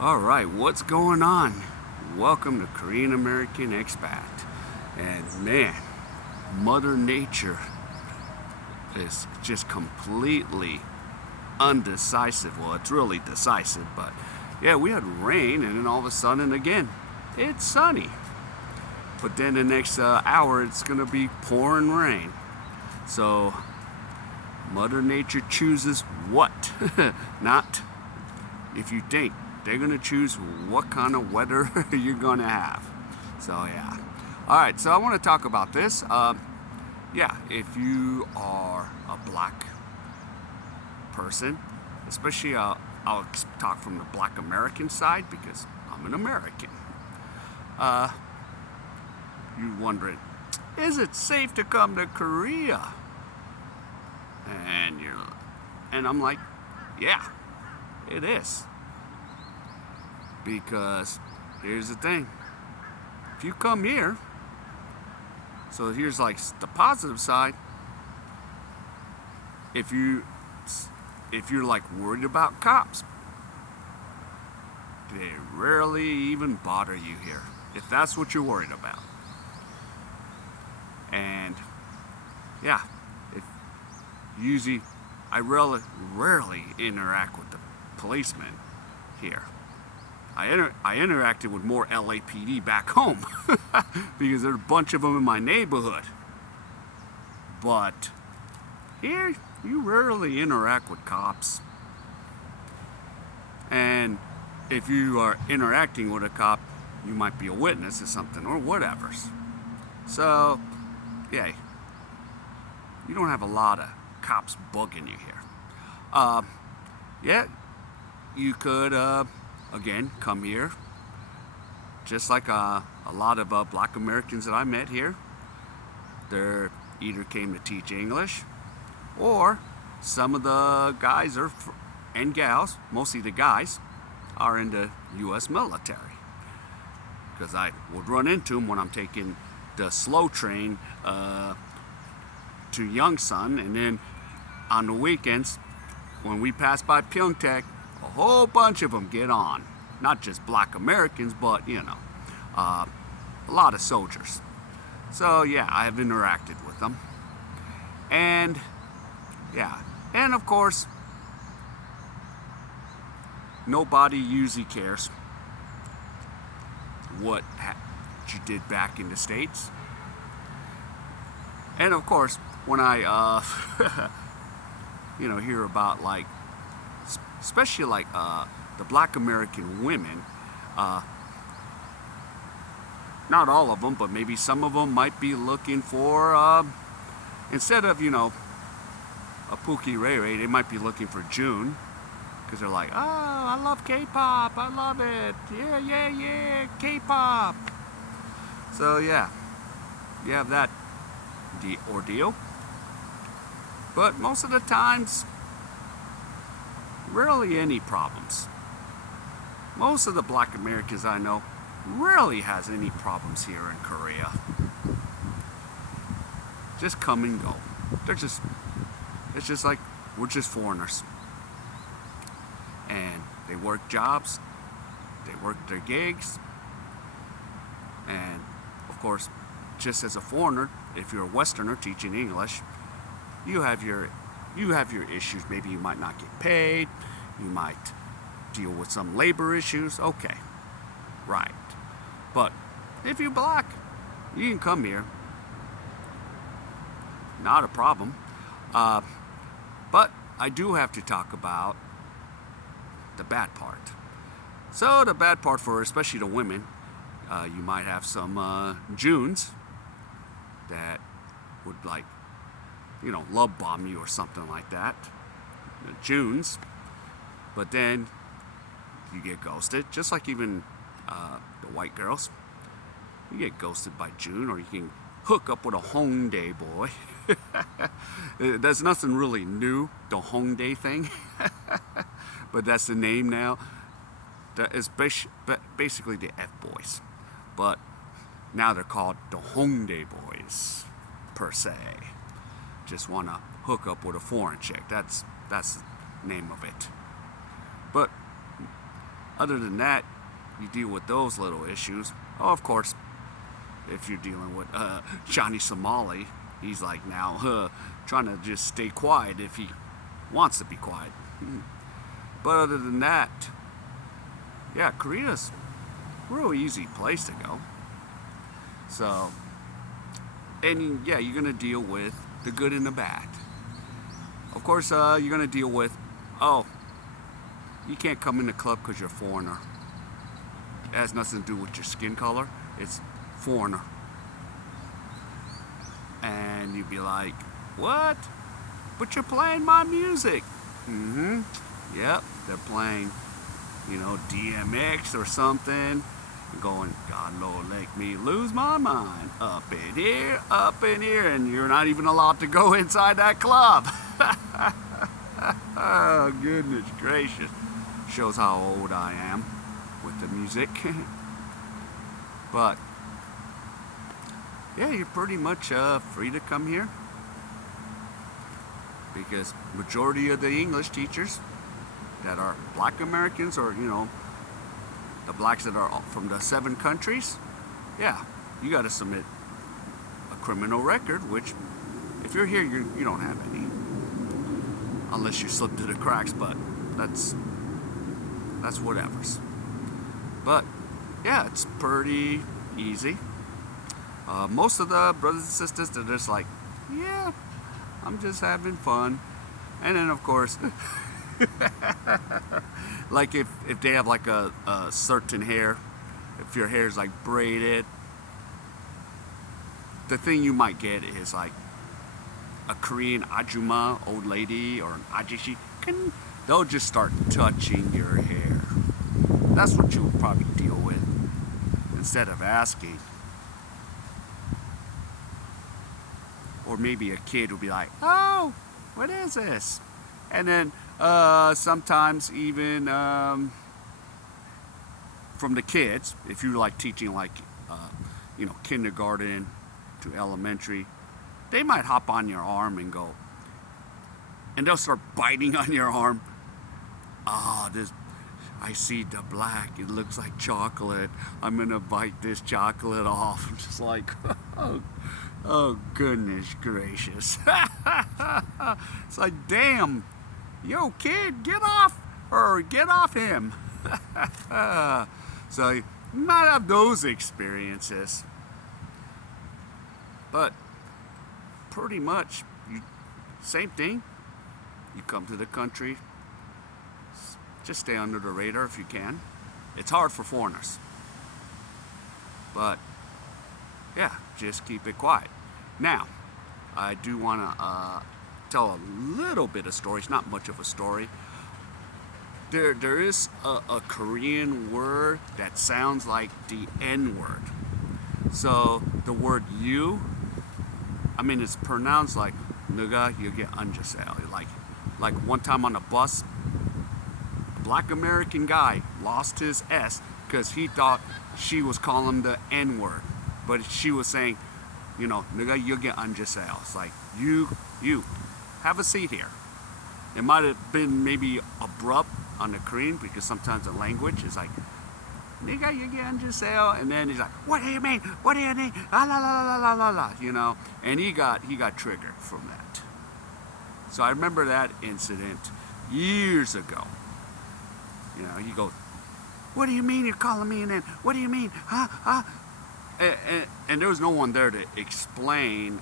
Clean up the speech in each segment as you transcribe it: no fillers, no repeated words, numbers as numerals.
Alright, what's going on? Welcome to Korean American Expat. And man, Mother Nature is just completely undecisive. Well, it's really decisive, but yeah, we had rain and then all of a sudden again, it's sunny. But then the next hour, it's gonna be pouring rain. So, Mother Nature chooses what? Not if you think. They're going to choose what kind of weather you're going to have. So, yeah. All right, so I want to talk about this. Yeah, if you are a black person, especially I'll talk from the black American side because I'm an American. You're wondering, is it safe to come to Korea? And I'm like, yeah, it is. Because here's the thing, if you come here, so here's like the positive side. If you're like worried about cops, they rarely even bother you here, if that's what you're worried about. And yeah, if usually I rarely interact with the policemen here. I interacted with more LAPD back home because there's a bunch of them in my neighborhood. But here, you rarely interact with cops. And if you are interacting with a cop, you might be a witness to something or whatever. So, yeah, you don't have a lot of cops bugging you here. Yeah, you could again come here, just like a lot of black Americans that I met here. They're either came to teach English, or some of the guys and gals, mostly the guys, are in the U.S. military. Because I would run into them when I'm taking the slow train to Yongsan, and then on the weekends when we pass by Pyeongtaek, a whole bunch of them get on. Not just black Americans, but a lot of soldiers. So yeah, I have interacted with them. And yeah, and of course, nobody usually cares what you did back in the States. And of course, when I hear about like, especially like the black American women, not all of them, but maybe some of them might be looking for, instead of, a Pookie Ray Ray, they might be looking for June. Because they're like, oh, I love K-pop, I love it, yeah, K-pop. So yeah, you have that ordeal. But most of the times, rarely any problems. Most of the black Americans I know rarely has any problems here in Korea. Just come and go. It's just like, we're just foreigners. And they work jobs, they work their gigs, and of course, just as a foreigner, if you're a Westerner teaching English, you have your issues. Maybe you might not get paid, you might deal with some labor issues. Okay, right. But if you're black, you can come here. Not a problem. But I do have to talk about the bad part. So the bad part for especially the women, you might have some Junes that would like, love bomb you or something like that. Junes. But then you get ghosted, just like even the white girls. You get ghosted by June, or you can hook up with a Hongdae boy. There's nothing really new, the Hongdae thing. But that's the name now. That is basically the F-boys. But now they're called the Hongdae boys, per se. Just want to hook up with a foreign chick. That's the name of it. But Other than that, you deal with those little issues. Oh, of course, if you're dealing with Johnny Somali, he's like now trying to just stay quiet if he wants to be quiet. But other than that, yeah, Korea's a real easy place to go. So, and yeah, you're gonna deal with the good and the bad. Of course, you're gonna deal with, oh, you can't come in the club because you're a foreigner. It has nothing to do with your skin color. It's foreigner. And you'd be like, what? But you're playing my music. Mm-hmm. Yep, they're playing, DMX or something. Going, God, Lord, make me lose my mind. Up in here, and you're not even allowed to go inside that club. Oh, goodness gracious. Shows how old I am with the music. But, yeah, you're pretty much free to come here. Because majority of the English teachers that are black Americans or, the blacks that are from the 7 countries, yeah, you got to submit a criminal record, which if you're here, you don't have any. Unless you slip through the cracks, but that's whatever's. But, yeah, it's pretty easy. Most of the brothers and sisters, they're just like, yeah, I'm just having fun. And then, of course, like if they have like a certain hair, if your hair is like braided, the thing you might get is like a Korean ajumma, old lady, or an ajishi. They'll just start touching your hair. That's what you'll probably deal with instead of asking. Or maybe a kid will be like, oh, what is this? And then sometimes even from the kids, if you're like teaching like, kindergarten to elementary, they might hop on your arm and go, and they'll start biting on your arm. I see the black, it looks like chocolate. I'm gonna bite this chocolate off. I'm just like, oh goodness gracious. It's like, damn, yo kid, get off him. So you might have those experiences. But pretty much, same thing. You come to the country, just stay under the radar if you can. It's hard for foreigners. But, yeah, just keep it quiet. Now, I do want to tell a little bit of story. It's not much of a story. There is a Korean word that sounds like the N-word. So, the word you, it's pronounced like 누가 여기 앉으세요. Like one time on a bus, a black American guy lost his S because he thought she was calling him the N-word. But she was saying, 누가 여기 앉으세요. It's like, you, have a seat here. It might have been maybe abrupt on the Korean because sometimes the language is like, "Nigga, you get 앉으세요," and then he's like, "What do you mean? What do you mean? La la la la la la," and he got triggered from that. So I remember that incident years ago. He goes, "What do you mean you're calling me an N? What do you mean? Huh? And there was no one there to explain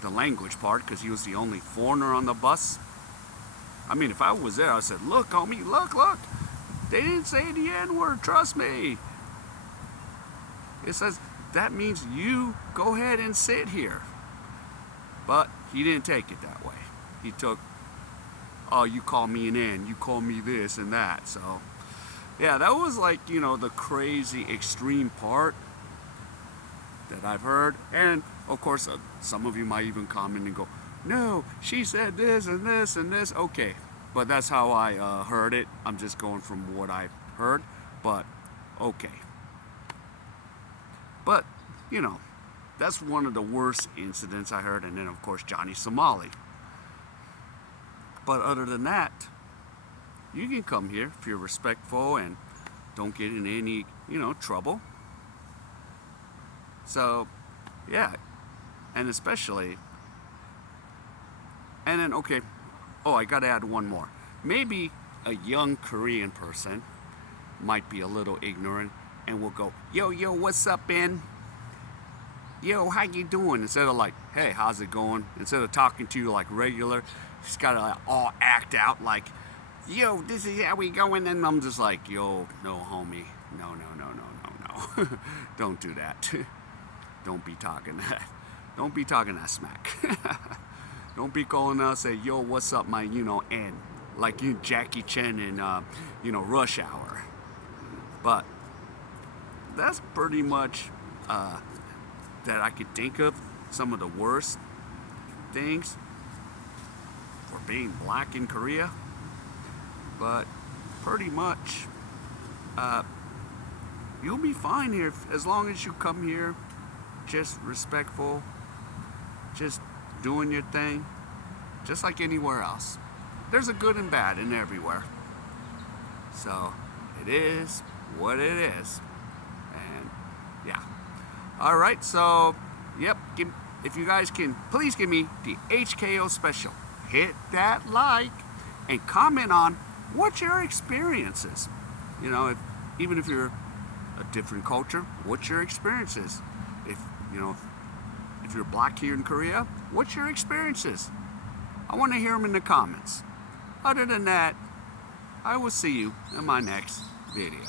the language part because he was the only foreigner on the bus. If I was there, I said, "Look, homie, look. They didn't say the N-word, trust me. It says, that means you go ahead and sit here." But he didn't take it that way. He took, "Oh, you call me an N, you call me this and that." So, yeah, that was like, the crazy extreme part that I've heard. And, of course, some of you might even comment and go, "No, she said this and this and this." Okay. But that's how I heard it. I'm just going from what I've heard. But, okay. But, that's one of the worst incidents I heard. And then, of course, Johnny Somali. But other than that, you can come here if you're respectful and don't get in any, trouble. So, yeah, and especially, and then, okay, oh, I gotta add one more. Maybe a young Korean person might be a little ignorant and will go, yo, what's up, Ben? Yo, how you doing? Instead of like, hey, how's it going? Instead of talking to you like regular, he's gotta like, all act out like, yo, this is how we going. And I'm just like, yo, no, homie, no. Don't do that. Don't be talking that. Don't be talking that smack. Don't be calling us, say, yo, what's up, my, N. Like you, Jackie Chan in, Rush Hour. But that's pretty much that I could think of some of the worst things for being black in Korea. But pretty much, you'll be fine here as long as you come here just respectful, just doing your thing, just like anywhere else. There's a good and bad in everywhere. So it is what it is. And yeah. All right, so yep, if you guys can please give me the HKO special. Hit that like and comment on what your experiences. Even if you're a different culture, what's your experiences? If you're black here in Korea, what's your experiences? I want to hear them in the comments. Other than that, I will see you in my next video.